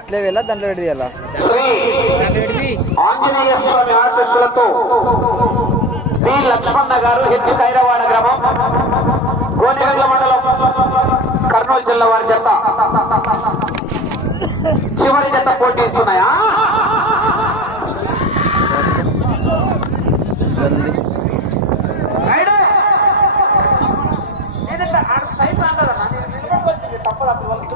ఇట్లా వెళ్ళా దాంట్లో పెట్టి ఆంజనేయ స్వామి ఆశస్సులతో శ్రీ లక్ష్మణ గారు హెచ్ కైరవాడ గ్రామం గోనెగండ్ల మండలం కర్నూలు జిల్లా వారి జత. చివరి జత పోటీ ఇస్తున్నాయా రైడే. నేనంట ఆడ సైడ్ రాలేదన్నా. నేను తప్పదు అప్పుడు వాళ్ళు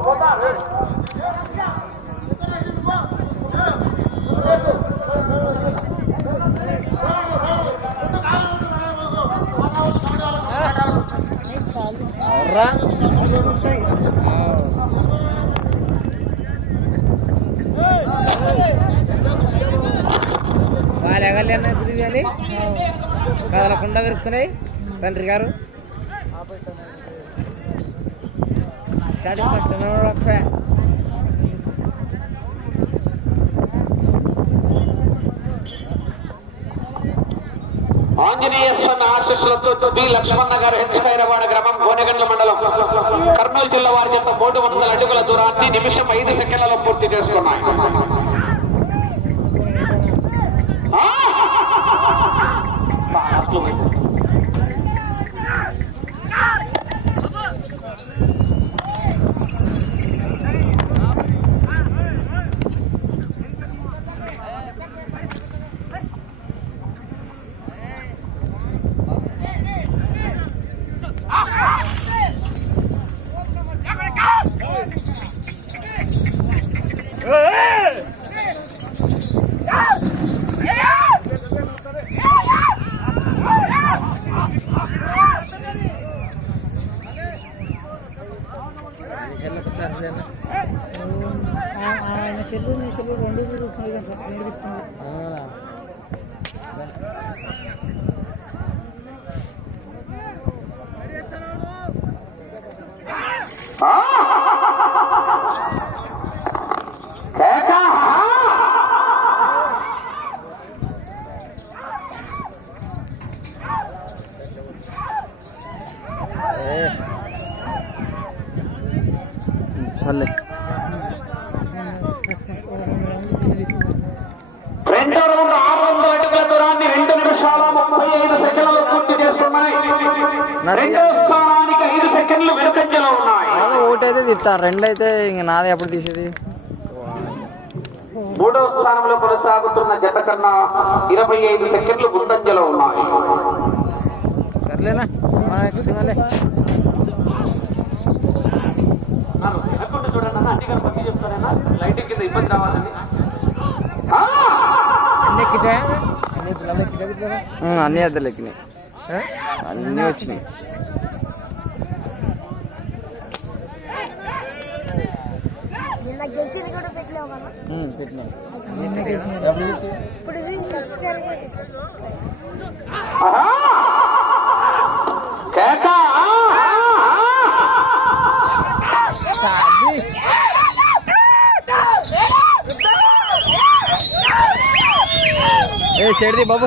వాళ్ళు ఎగలేనా తిరిగి కదలకుండా విరుస్తున్నాయి తండ్రి గారు starting rock fair. Anjaneya Swamy ఆశీస్సులతో బి లక్ష్మణ గారు హెచ్చకైరవాడ గ్రామం కోనగండ్ల మండలం కర్నూలు జిల్లా వారి యొక్క మూడు వందల అడుగుల దూరాన్ని నిమిషం ఐదు సెకండ్లలో పూర్తి చేసుకున్నాయి ఆయన సెల్లు నీ సెల్లు రెండు తిరుగుతుంది కదా రెండు తిప్పుతుంది. తిప్పుతా రెండు అయితే ఇంక నాది ఎప్పుడు తీసేది? మూడో స్థానంలో కొనసాగుతున్న జత కన్నా ఇరవై ఐదు సెకండ్లు ముందంజలో ఉన్నాయి. సర్లేనా? చూడండి అన్న గారు చెప్తానన్నా లైటింగ్ కింద ఇబ్బంది రావాలని అన్ని అద్దెలు ఎక్కినాయి. అన్నీ వచ్చినాయి? ఇప్పుడు చూసి సబ్స్క్రైబ్ ఆహా! కేక! ఆ! ఏ చెడిది బాబు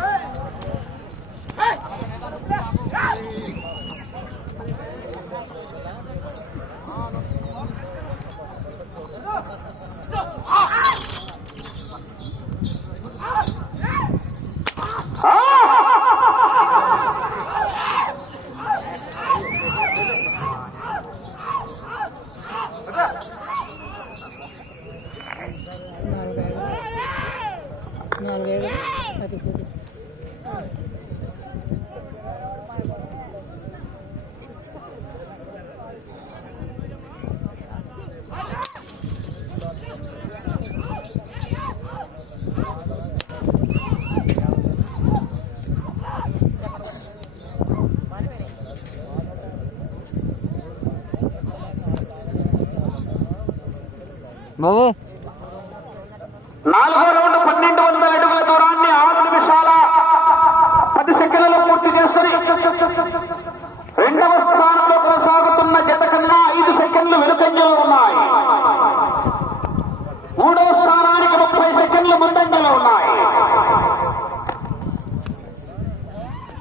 బాబు నాలుగో రౌండ్ పన్నెండు వందల అడుగుల దూరాన్ని ఆరు నిమిషాల పది సెకండ్లలో పూర్తి చేసుకుని రెండవ స్థానంలో కొనసాగుతున్న జత కన్నా ఐదు సెకండ్లు వెనుకంజలో ఉన్నాయి మూడవ స్థానానికి ముప్పై సెకండ్లు ముందంజలో ఉన్నాయి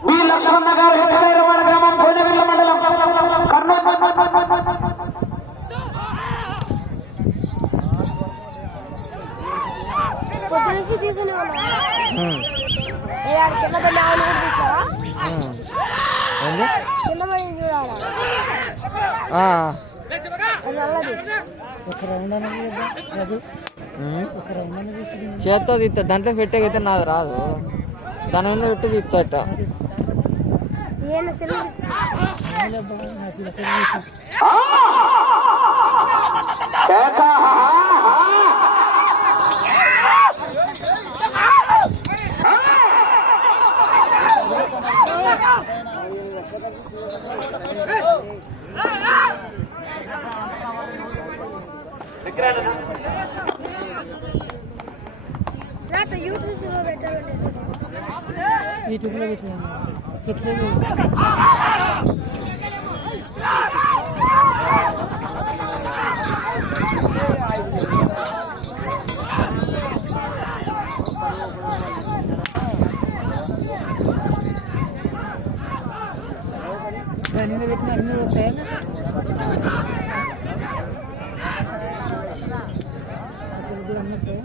బి లక్ష్మణ గారు హెచ్చరైనవాడ గ్రామం భోజగిల్ల మండలం కర్నూలు పొద్దు నుంచి తీసుకునే ఉన్నాను ఉమ్, కింద పడి ఆవులు కూడా తీసావా ఉమ్. ఏంది కింద పడి చూడాలా ఆ, అది నల్లది ఒక రౌండ్ అనేది ఇవ్వదా? రాజు ఉమ్. ఒక రౌండ్ అనేది తీసుకుని చేత్తో తీస్తా దాంట్లో పెట్టేకైతే నాది రాదు దాని మీద పెట్టి తీస్తా ఇట్ట యూట్యూబ్లో పెట్టినాను పెట్టలేదు దాని మీద పెట్టిన అన్ని వచ్చాయా అసలు కూడా అన్నీ వచ్చాయా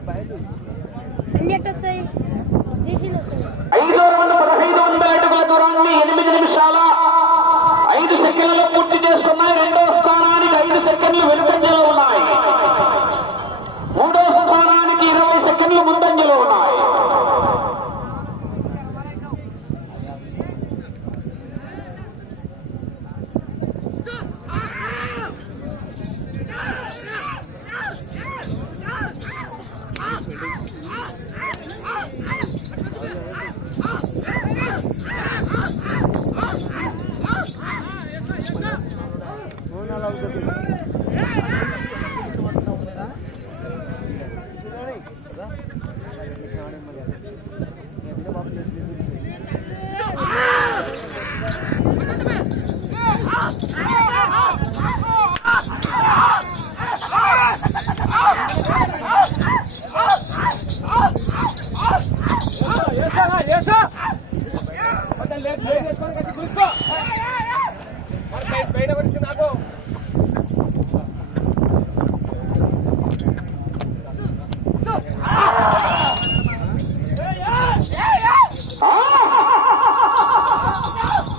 అన్ని ఎట్టు వచ్చాయి? పదహైదు వందల అడుగుల దూరాన్ని ఎనిమిది నిమిషాల ఐదు సెకండ్లలో పూర్తి చేసుకున్నాయి. రెండో స్థానానికి ఐదు సెకండ్లు వెనుకంజలో ఉన్నాయి మూడో స్థానానికి ఇరవై సెకండ్లు ముందంజలో ఉన్నాయి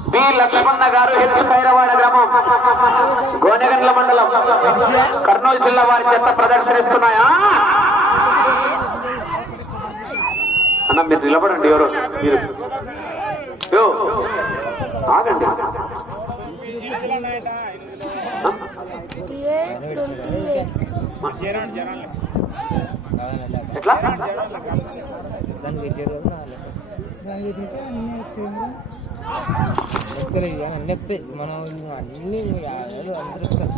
బి లక్ష్మణ గారు హెచ్ కైరవాడ గ్రామం. గోనెగండ్ల మండలం. కర్నూలు జిల్లా వారి చెత్త ప్రదర్శనిస్తున్నాయా? అన్న మీరు నిలబడండి ఎవరు మీరు. యో, ఆగండి. ట్వంటీ ఎయిట్ ట్వంటీ ఎయిట్ ఎట్లా దాన్ని ఎత్తారు మనం అన్ని యాదలు అందరూ ఎత్తారు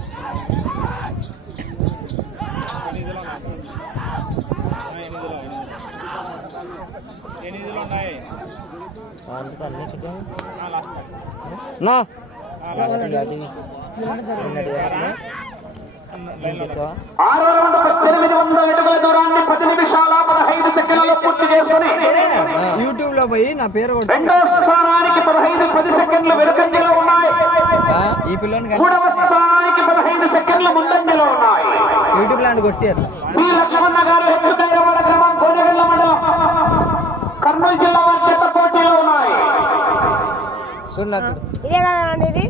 అందుకు ఆరో రౌండ్ పద్దెనిమిది వందల అడుగుల దూరాన్ని పది నిమిషాల పదహైదు సెకండ్లలో పూర్తి చేసుకుని యూట్యూబ్లో పోయి నా పేరు కొట్టు. రెండో స్థానానికి పదహైదు పది సెకండ్లు వెనుకంజలో ఉన్నాయి. ఆ, ఈ పిల్లని మూడవ స్థానానికి పదహైదు సెకండ్లు ముందంజలో ఉన్నాయి. యూట్యూబ్లో కొట్టారు లక్ష్మణ గారు హెచ్చు కైరవాడ గ్రామం కోనగల్ల మండలం. కర్నూలు జిల్లా వారి చేత పోటీలో ఉన్నాయి. ఇదే కదా అండి ఇది?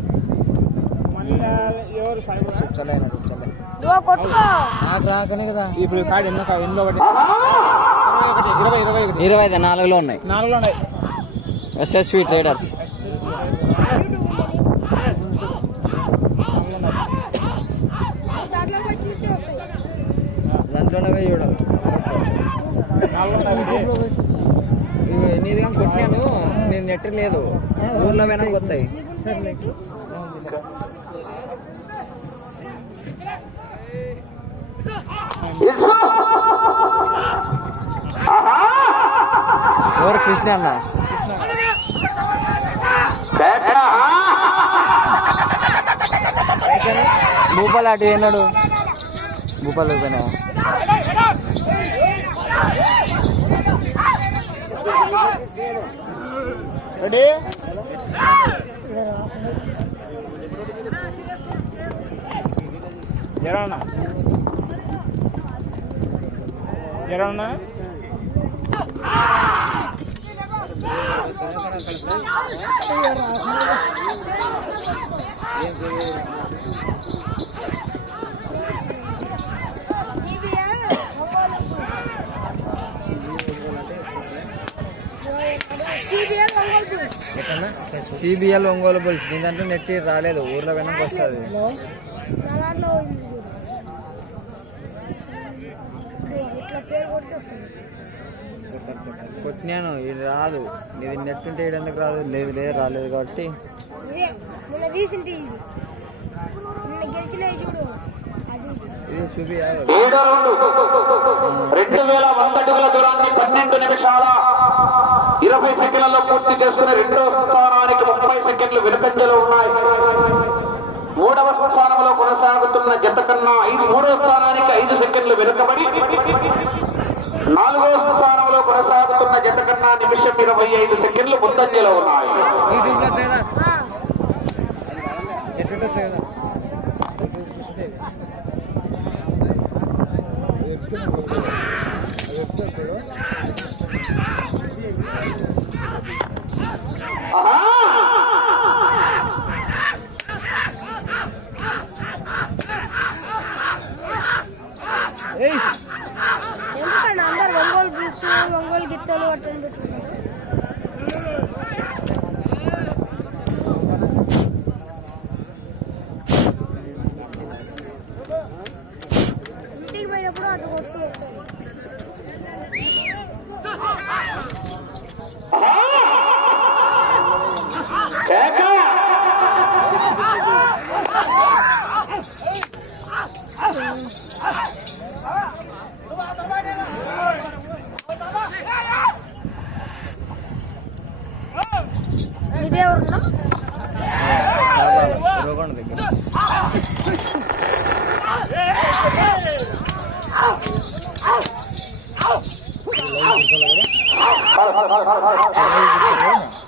చల్లైన చల్లై ఇదిగో కొట్టుకో. నాకు రాకనే కదా. ఇప్పుడు కాడు ఎన్నో ఎన్నో ఒకటి. ఇరవై ఇరవై ఒకటి. ఇరవై ఐదు నాలుగులో ఉన్నాయి. నాలుగులో ఉన్నాయి. SSV traders. వస్తాయి దాంట్లోనే చూడాలి నీదిగా కొట్టాను నేను నెట్ లేదు. ఊర్లో పోయినా కొత్తాయి. కృష్ణ అన్న. పేట. భూపాల్ అటు పోయినాడు. భూపాల్ పోయినా రెడీ? జరగనా జరగనా సిబిఎల్ ఒంగోలు బుల్స్. నీ నెట్ రాలేదు. ఊర్లో వెనక వస్తుంది. ఇట్లా పేరు కొడితే కొట్టినాను ఇది రాదు. నీది నెట్ ఉంటే ఇది ఎందుకు రాదు? లేదు లేదు రాలేదు కాబట్టి. ఇదే ఇది. ఇది చూపి ఏడో రౌండ్. వేల వంద అడుగుల దూరాన్ని పన్నెండు నిమిషాల ఇరవై సెకండ్లలో పూర్తి చేసుకుని రెండో స్థానానికి ముప్పై సెకండ్లు వెనుకంజలో ఉన్నాయి. మూడవ స్థానంలో కొనసాగుతున్న జత కన్నా ఐదు మూడవ స్థానానికి ఐదు సెకండ్లు వెనుకబడి నాలుగో స్థానంలో కొనసాగుతున్న జత కన్నా నిమిషం ఇరవై ఐదు సెకండ్లు ముందంజలో ఉన్నాయి. ఎందుకంటే అందరు ఒంగోలు బుల్స్ ఒంగోలు గిత్తలు అట్టని పెట్టుకున్నారు. ఇంటికి పోయినప్పుడు అటు కొట్టుకుని 好，好，好，好，好，好，好，好，好，好，好，好。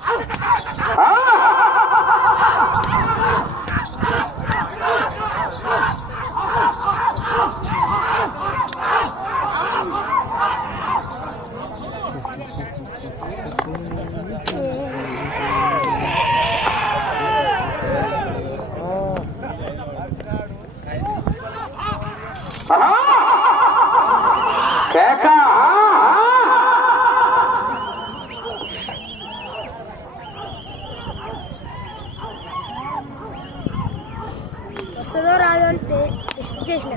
చేసిన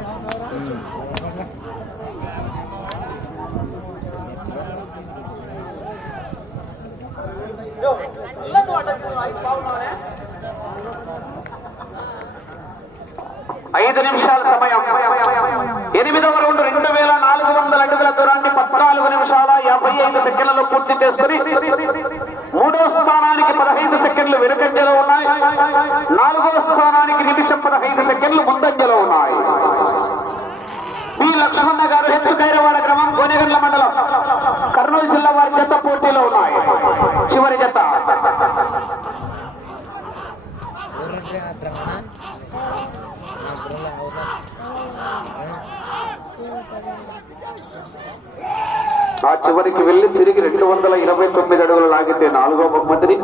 ఐదు నిమిషాల సమయం. ఎనిమిదవ రౌండ్ రెండు వేల నాలుగు వందల అడుగుల దూరాన్ని పద్నాలుగు నిమిషాల యాభై ఐదు సెకండ్లలో పూర్తి చేసుకుని మూడో స్థానానికి పదహైదు సెకండ్లు వెనుకంజలో ఉన్నాయి. నాలుగో స్థానం నిమిషం పదహైదు సెకండ్లు ముందంజలో ఉన్నాయి బి లక్ష్మణ గారు హెచ్చు కైరవాడ గ్రామం గోనెగండ్ల మండలం కర్నూలు జిల్లా వారి జత పోటీలో ఉన్నాయి. చివరి జత. ఆ చివరికి వెళ్ళి తిరిగి రెండు వందల ఇరవై తొమ్మిది అడుగులు లాగితే నాలుగో బహుమతిని.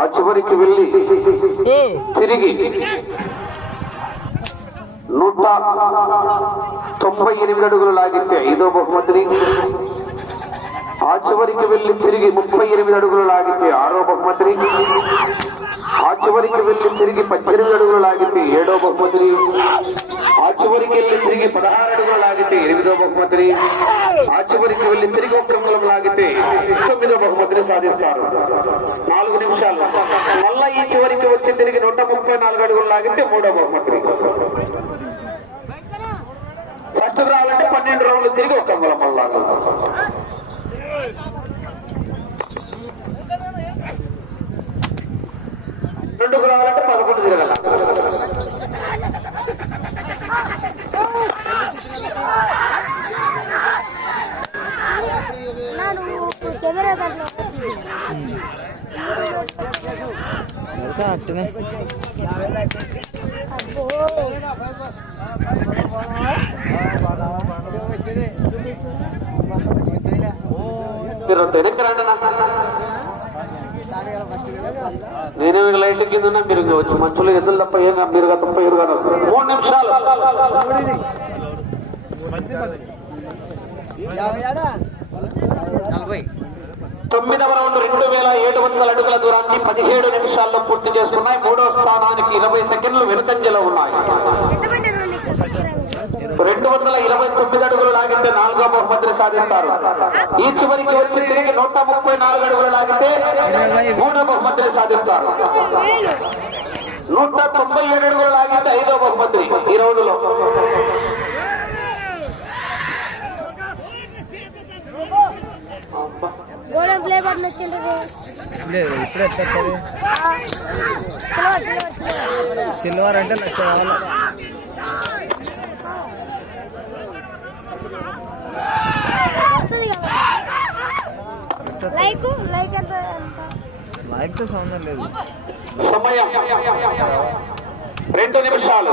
ఆ చివరికి వెళ్ళి తిరిగి నూట తొంభై ఎనిమిది అడుగులు లాగితే ఐదో బహుమతిని. ఆ చివరికి వెళ్ళి తిరిగి ముప్పై ఎనిమిది అడుగులు లాగితే ఆరో బహుమతిని. ఆ చివరికి వెళ్ళి తిరిగి పద్దెనిమిది అడుగులు లాగితే ఏడో బహుమతిని. ఆ చివరికి వెళ్ళి తిరిగి పదహారు అడుగులు లాగితే ఎనిమిదో బహుమతిని. ఆ చివరికి వెళ్ళి తిరిగి ఒక్క మూలం లాగితే తొమ్మిదో బహుమతిని సాధిస్తారు. నాలుగు నిమిషాలు. మళ్ళా ఈ చివరికి వచ్చి తిరిగి నూట ముప్పై నాలుగు అడుగులు లాగితే మూడో బహుమతిని. ఫస్ట్ రావాలంటే పన్నెండు రౌండ్లు తిరిగి ఒక అంగుళం మళ్ళా. రెండుకు రావాలంటే పదకొండు తిరగల. వెళ్తా అట్టనే మీరు వెనక్కి రండి. నేనే లైట్ల కింద ఉన్నా మీరు ఇంకా వచ్చి మంచులు ఎదురు తప్ప ఏం మీరు తప్ప ఎదురు కాదు మూడు నిమిషాలు తొమ్మిదవ రౌండ్ రెండు వేల ఏడు వందల అడుగుల దూరాన్ని పదిహేడు నిమిషాల్లో పూర్తి చేసుకున్నాయి. మూడో స్థానానికి ఇరవై సెకండ్లు వెనుకంజలో ఉన్నాయి. రెండు వందల ఇరవై తొమ్మిది అడుగులు లాగితే నాలుగో బహుమతిని సాధిస్తారు. ఈ చివరికి వచ్చి తిరిగి నూట ముప్పై నాలుగు అడుగులు లాగితే మూడో బహుమతిని సాధిస్తారు. నూట తొంభై ఏడు అడుగులు లాగితే ఐదో బహుమతి ఈ రౌండ్ గోళం ప్లే బటన్ వచ్చింది లేదు ఇప్పుడు ఎట్లా సిల్వర్ అంటే లక్ష కావాలి? లైక్ లైక్ ఎంత ఎంత? లైక్తో సంబంధం లేదు. సమయం. రెండు నిమిషాలు.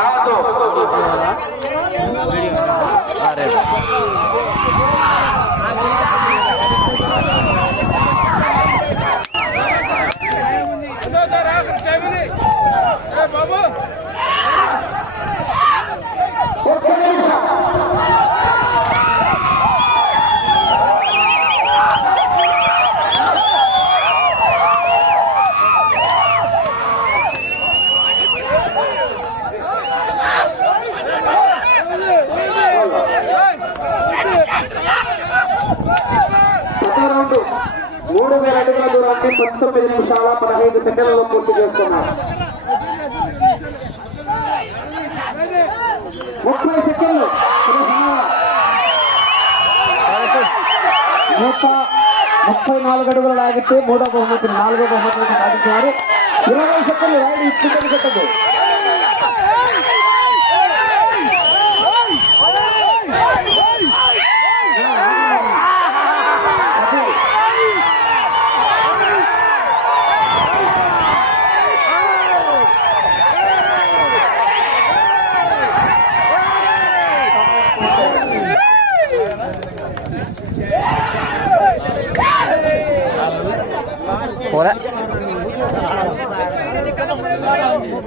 ఆ! అయ్యో, ఇది రావద్దు అరే ఒక్క నిమిషం ప్రతి రౌండ్ మూడు వేల అడుగుల దూరాన్ని పంతొమ్మిది నిమిషాల పదహైదు సెకండ్లలో పూర్తి చేస్తున్నారు. ముప్పై సెకండ్లు. నూట ముప్పై నాలుగు అడుగులు లాగితే మూడో బహుమతి నాలుగో బహుమతి సాధించారు ఇరవై సెకండ్లు రైడ్ ఇచ్చి కట్టదు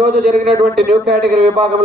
రోజు జరిగినటువంటి న్యూ కేటగిరీ విభాగంలో